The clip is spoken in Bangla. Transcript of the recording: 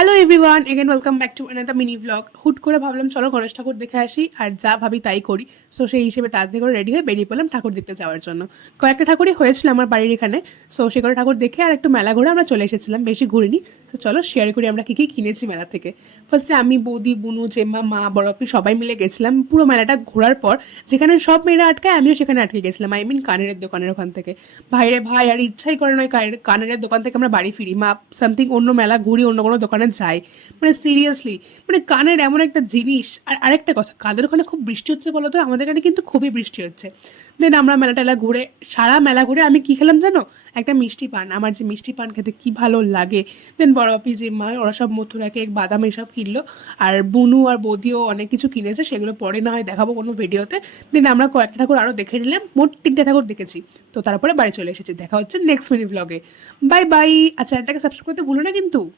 Hello everyone, again welcome back to another mini blog. হুট করে ভাবলাম চলো গণেশ ঠাকুর দেখে আসি, আর যা ভাবি তাই করি। সো সেই হিসেবে তাড়াতাড়ি করে রেডি হয়ে বেরিয়ে পড়লাম ঠাকুর দেখতে যাওয়ার জন্য। কয়েকটা ঠাকুরই হয়েছিল আমার বাড়ির এখানে। সো সে করে ঠাকুর দেখে আর একটু মেলা ঘুরে আমরা চলে এসেছিলাম, বেশি ঘুরিনি। তো চলো শেয়ার করি আমরা কী কী কিনেছি মেলা থেকে। ফার্স্টে আমি, বৌদি, বুনু, জেম্মা, মা, বড়পি সবাই মিলে গেছিলাম। পুরো মেলাটা ঘোরার পর যেখানে সব মেয়েরা আটকায় আমিও সেখানে আটকে গেছিলাম, আই মিন কানের দোকানের ওখান থেকে। ভাইরে ভাই, আর ইচ্ছাই করে নয় কানের দোকান থেকে আমরা বাড়ি ফিরি, মা সামথিং অন্য মেলা ঘুরি, অন্য কোনো দোকানে যাই। মানে সিরিয়াসলি, মানে কানের এমন একটা জিনিস। আর আরেকটা কথা, কাদের ওখানে খুব বৃষ্টি হচ্ছে বলো তো? আমাদের এখানে কিন্তু খুবই বৃষ্টি হচ্ছে। দেন আমরা মেলা টেলা ঘুরে, সারা মেলা ঘুরে আমি কি খেলাম জানো? একটা মিষ্টি পান। আমার যে মিষ্টি পান খেতে কি ভালো লাগে। দেন বড় বাপি, যে মা, ওরা সব মথুরা কেক, বাদাম এসব কিনলো। আর বুনু আর বৌদিও অনেক কিছু কিনেছে, সেগুলো পরে না হয় দেখাবো কোনো ভিডিওতে। দেন আমরা কয়েকটা ঠাকুর আরও দেখে নিলাম, মোট 3টে ঠাকুর দেখেছি। তো তারপরে বাড়ি চলে এসেছি। দেখা হচ্ছে নেক্সট মিনি ব্লগে। Bye bye. আর চ্যানেলটাকে সাবস্ক্রাইব করতে ভুলো না কিন্তু।